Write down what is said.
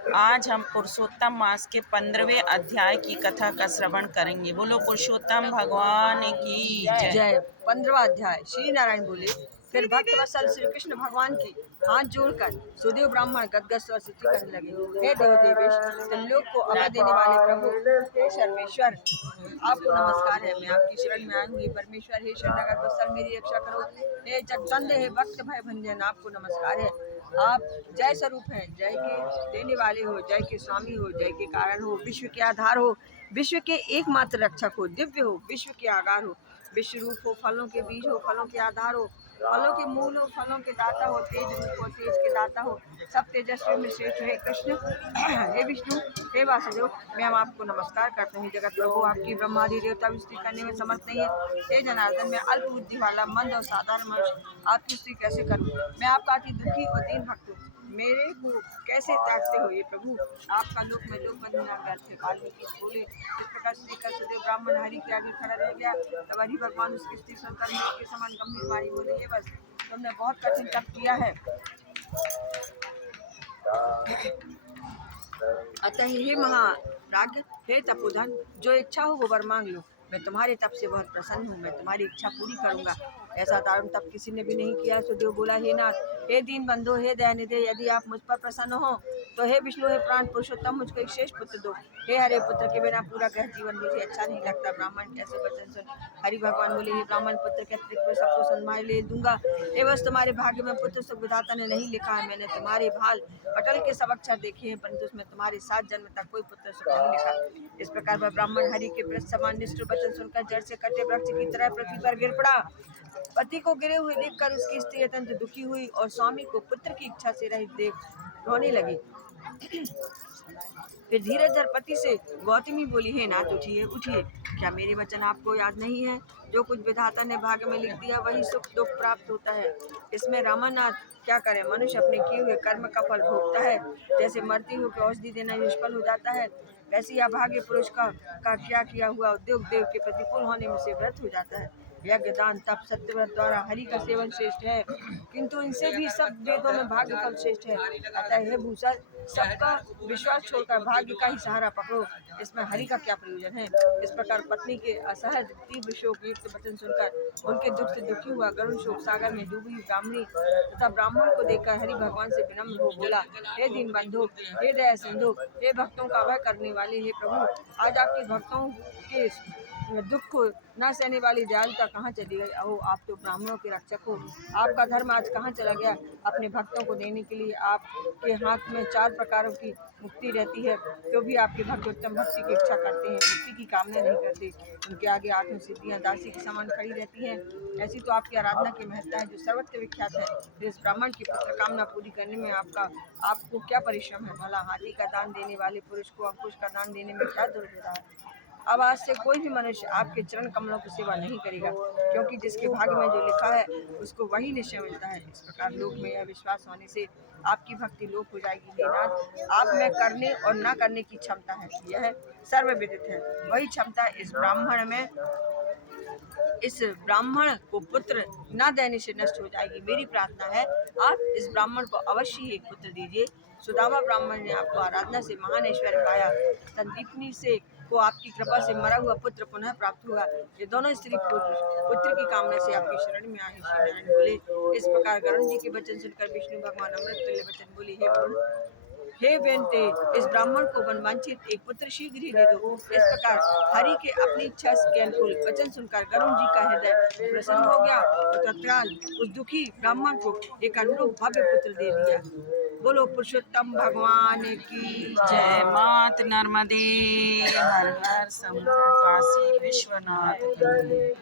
आज हम पुरुषोत्तम मास के 15वें अध्याय की कथा का श्रवण करेंगे। बोलो पुरुषोत्तम भगवान की जय। जय। 15वां अध्याय। श्री नारायण बोले, फिर भक्त वत्सल श्री कृष्ण भगवान की हाथ जोड़कर सुदेव ब्राह्मण गदगद स्वर से करने लगे। हे देव देवेश, त्रिलोक को अभय देने वाले प्रभु, हे सर्वेश्वर, आपको नमस्कार है। मैं आपकी शरण में आई हूँ। हे परमेश्वर, हे शरणागत वत्सल, मेरी रक्षा करो। हे जगदंब, हे भक्त भय भंजन, आपको नमस्कार है। आप जय स्वरूप हैं, जय के देने वाले हो, जय के स्वामी हो, जय के कारण हो, विश्व के आधार हो, विश्व के एकमात्र रक्षक हो, दिव्य हो, विश्व के आगार हो, विश्व रूप हो, फलों के बीज हो, फलों के आधार हो, फलों के मूल हो, फलों के दाता हो, तेज रूप हो, तेज के दाता हो, सब तेजस्वी में श्रेष्ठ है कृष्ण। हे विष्णु, हे वासुदेव, मैं आपको नमस्कार करते हैं। जगत प्रभु, आपकी ब्रह्मादि देवता स्तुति करने में समर्थ नहीं है। हे जनार्दन, मैं अल्प बुद्धि वाला मंद और साधारण मनुष्य आपकी स्तुति कैसे करूं? मैं आपका अति दुखी और दीन भक्त हूँ। मेरे को कैसे त्यागते हो ये प्रभु? आपका लोक में लोक बंधना व्यर्थ है। वाल्मीकि बोले, इस प्रकार से देखकर सुदेव ब्राह्मण हरि के आगे खड़ा रह गया। तब हरि भगवान उसकी स्तुति सुनकर मेघ के समान गंभीर वाणी बोले, हे बस, तुमने बहुत कठिन तप किया है, अतः हे महाराज, हे तपोधन, जो इच्छा हो वो वर मांग लो। मैं तुम्हारे तप से बहुत प्रसन्न हूँ, मैं तुम्हारी इच्छा पूरी करूंगा। ऐसा दारुण तप किसी ने भी नहीं किया। सुदेव बोला, हे नाथ, हे दीन बंधु, हे दयानिधे, यदि आप मुझ पर प्रसन्न हो तो हे विष्णु, हे प्राण पुरुषोत्तम, मुझको एक शेष पुत्र दो। हे हरे पुत्र के बिना पूरा ग्रह जीवन मुझे अच्छा नहीं लगता। ब्राह्मण कैसे वचन सुन हरि भगवान बोले, हे ब्राह्मण, पुत्र के अतिरिक्त मैं सबको संभाल ले दूंगा। हे बस, तुम्हारे भाग्य में पुत्र सुख विधाता ने नहीं लिखा है। मैंने तुम्हारे भाल पटल के सब अक्षर देखे हैं, परंतु उसमें तुम्हारे 7 जन्म तक कोई पुत्र सुख नहीं लिखा। इस प्रकार वह ब्राह्मण हरि के प्रति समान निष्ठुर वचन सुनकर जड़ से कटे वृक्ष की तरह पृथ्वी पर गिर पड़ा। पति को गिरे हुए देखकर उसकी स्त्री अत्यंत दुखी हुई और स्वामी को पुत्र की इच्छा से रहित देख रोने लगी। फिर धीरे धीरे पति से गौतमी बोली, हे नाथ, उठिए उठिए, क्या मेरे वचन आपको याद नहीं है? जो कुछ विधाता ने भाग्य में लिख दिया वही सुख दुख प्राप्त होता है। इसमें रामानाथ क्या करे? मनुष्य अपने किए हुए कर्म का फल भोगता है। जैसे मरती हुई को औषधि देना निष्फल हो जाता है, वैसे यह भाग्य पुरुष का क्या किया हुआ उद्योग देव के प्रतिकूल होने में से व्यर्थ हो जाता है। यज्ञ दान तप सत्यव्रत द्वारा हरि का सेवन श्रेष्ठ है, किंतु इनसे भी सब वेदों में भाग्य फल श्रेष्ठ है। अतः हे भूषण, सबका विश्वास छोड़कर भाग्य का ही सहारा पकड़ो। इसमें हरि का क्या प्रयोजन है? इस प्रकार पत्नी के असहज तीव्र शोक युक्त वचन सुनकर उनके दुख से दुखी हुआ गरुण शोक सागर में डूबी हुई ब्राह्मणी तथा ब्राह्मण को देखकर हरि भगवान से विनम्र हो बोला, हे दीन बंधु, हे दया सिंधु, हे भक्तों का वह करने वाले, हे प्रभु, आज आपके भक्तों के दुख को न सहने वाली दयालुता कहाँ चली गई? अहो, आप तो ब्राह्मणों के रक्षक हो, आपका धर्म आज कहाँ चला गया? अपने भक्तों को देने के लिए आपके हाथ में 4 प्रकारों की मुक्ति रहती है, तो भी आपके भक्त उत्तम भक्ति की इच्छा करते हैं, मुक्ति की कामना नहीं करते। उनके आगे आत्म सिद्धियाँ दासी के समान खड़ी रहती हैं। ऐसी तो आपकी आराधना की महत्ता है जो सर्वत्र विख्यात है। तो इस ब्राह्मण की पुत्र कामना पूरी करने में आपको क्या परिश्रम है? भला हाथी का दान देने वाले पुरुष को अंकुश का दान देने में क्या दुर्विधा है? अब आज से कोई भी मनुष्य आपके चरण कमलों की सेवा नहीं करेगा, क्योंकि जिसके भाग्य में जो लिखा है उसको वही निश्चय मिलता है। इस प्रकार लोक में यह विश्वास होने से आपकी भक्ति लोक हो जाएगी। हे नाथ, आप में करने और न करने की क्षमता है, यह सर्वविदित है। वही क्षमता इस ब्राह्मण को पुत्र न देने से नष्ट हो जाएगी। मेरी प्रार्थना है, आप इस ब्राह्मण को अवश्य ही एक पुत्र दीजिए। सुदामा ब्राह्मण ने आपको आराधना से महान ऐश्वर्य पाया। संदीपनी से को आपकी कृपा से मरा हुआ पुत्र पुनः प्राप्त हुआ। ये दोनों स्त्री पुत्र की कामना से आपकी शरण में आए। श्री नारायण बोले, इस प्रकार गरुण जी के वचन सुनकर विष्णु भगवान अमृत तुल्य वचन बोले, हे वरुण, हे बेनते, इस ब्राह्मण को वनवांछित एक पुत्र शीघ्र ही दे दो। इस प्रकार हरि के अपनी इच्छा के अनुकूल वचन सुनकर गरुण जी का हृदय प्रसन्न हो गया और तत्काल उस दुखी ब्राह्मण को एक अनुरूप भव्य पुत्र दे दिया। बोलो पुरुषोत्तम भगवान की जय। मात नर्मदे हर हर शंभु काशी विश्वनाथ की।